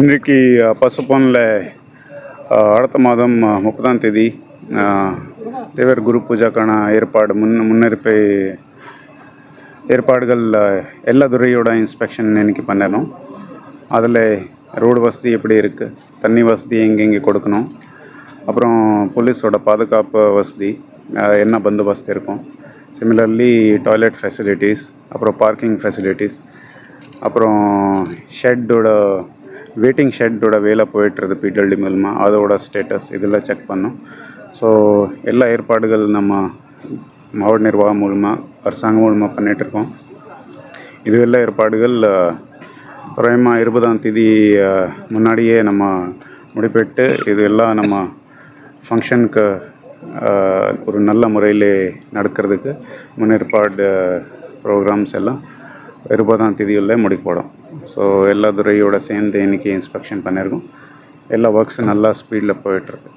இன்றைக்கு பசுப்பொன்ல அடுத்த மாதம் 30ஆம் தேதி தேவர் குரு பூஜாக்கான முன்னெடுப்பு ஏற்பாடுகள் எல்லா துறையோட இன்ஸ்பெக்ஷன் இன்னைக்கு பண்ணணும். அதில் ரோடு வசதி எப்படி இருக்குது, தண்ணி வசதி எங்கெங்கே கொடுக்கணும், அப்புறம் போலீஸோட பாதுகாப்பு வசதி என்ன பந்தோபஸ்து இருக்கும், சிமிலர்லி டாய்லெட் ஃபெசிலிட்டிஸ், அப்புறம் பார்க்கிங் ஃபெசிலிட்டிஸ், அப்புறம் ஷெட்டோட வெயிட்டிங் ஷெட்டோட வேலை போயிட்டுருது பிடபிள்யூடி மூலமாக, அதோட ஸ்டேட்டஸ் இதெல்லாம் செக் பண்ணோம். ஸோ எல்லா ஏற்பாடுகள் நம்ம மாவட்ட நிர்வாகம் மூலமாக அரசாங்கம் மூலமாக பண்ணிகிட்ருக்கோம். இது எல்லா ஏற்பாடுகள் குறையமாக 20ஆம் தேதி முன்னாடியே நம்ம முடிப்பெட்டு இது எல்லாம் நம்ம ஃபங்க்ஷனுக்கு ஒரு நல்ல முறையில் நடக்கிறதுக்கு முன்னேற்பாடு ப்ரோக்ராம்ஸ் எல்லாம் 20ஆம் தேதியில் முடிக்கப்படும். ஸோ எல்லா துறையோட சேர்ந்து இன்றைக்கி இன்ஸ்பெக்ஷன் பண்ணியிருக்கோம். எல்லா ஒர்க்ஸும் நல்லா ஸ்பீடில் போயிட்டுருக்கு.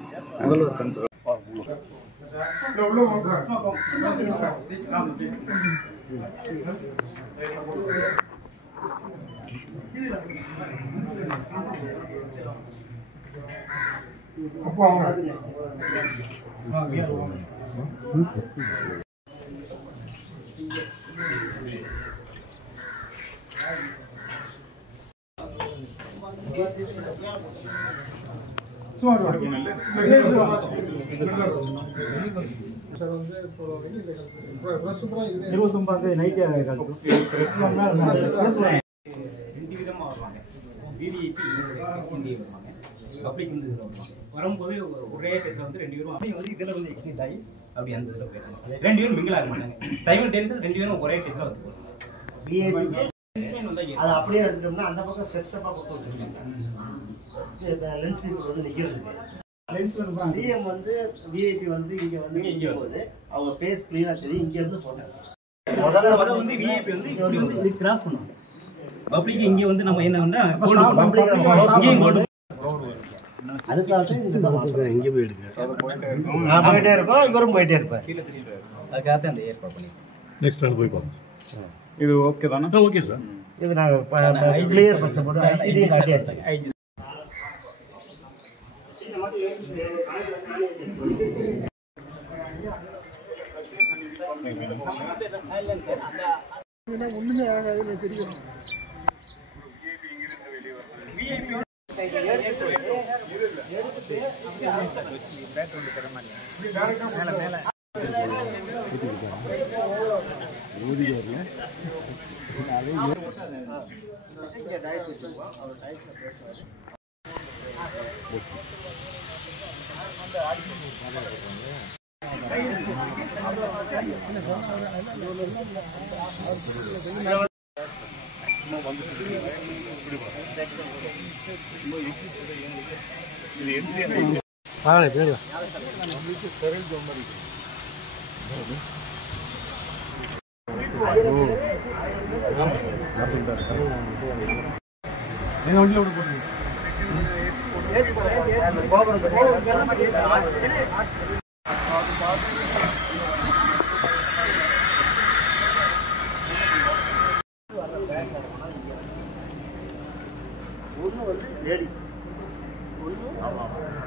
வரும்போது ஒரே இடத்துல வந்து 2 பேரும் அப்படி வந்து இதுல வந்து எக்ஸிட் ஆகி அப்படி அந்த இதுல போயிட்டாங்க. 2 பேரும் மிங்கிள் ஆக மாட்டாங்க. சைமல்டேனியஸா 2 பேரும் ஒரே இடத்துல வந்து போறாங்க. விஐபி அது அப்படியே எடுத்துட்டோம்னா அந்த பக்கம் ஸ்டெப் ஸ்டெப்பா போட்டு வச்சிருக்காங்க சார். லென்ஸ் ஸ்பீக்கர் வந்து நிக்கிறது. லென்ஸ் வந்து சிஎம் வந்து விஐபி வந்து இங்க போகுது. அவங்க ஃபேஸ் கிளியரா தெரியும். இங்க இருந்து போறாங்க. முதல்ல வந்து விஐபி வந்து இப்படி வந்து இது கிராஸ் பண்ணுவாங்க. பப்ளிக் இங்க வந்து நம்ம என்னன்னா இங்க அதுக்காக இங்கே போயிட்டே இருக்கோம். இவரும் போயிட்டே இருப்பார். அதுக்காக அந்த ஏற்பாடு பண்ணி நெக்ஸ்ட் டைம் போய் பார்ப்போம். இது ஓகே தானே? Okay sir. இது நாங்கள் கிளியர் பட்சம் போட்டு ஐடி காட்டியாச்சு. ஒண்ணுமே ஆகாது தெரியும். ஒன்று வந்து லேடிஸ், ஒன்று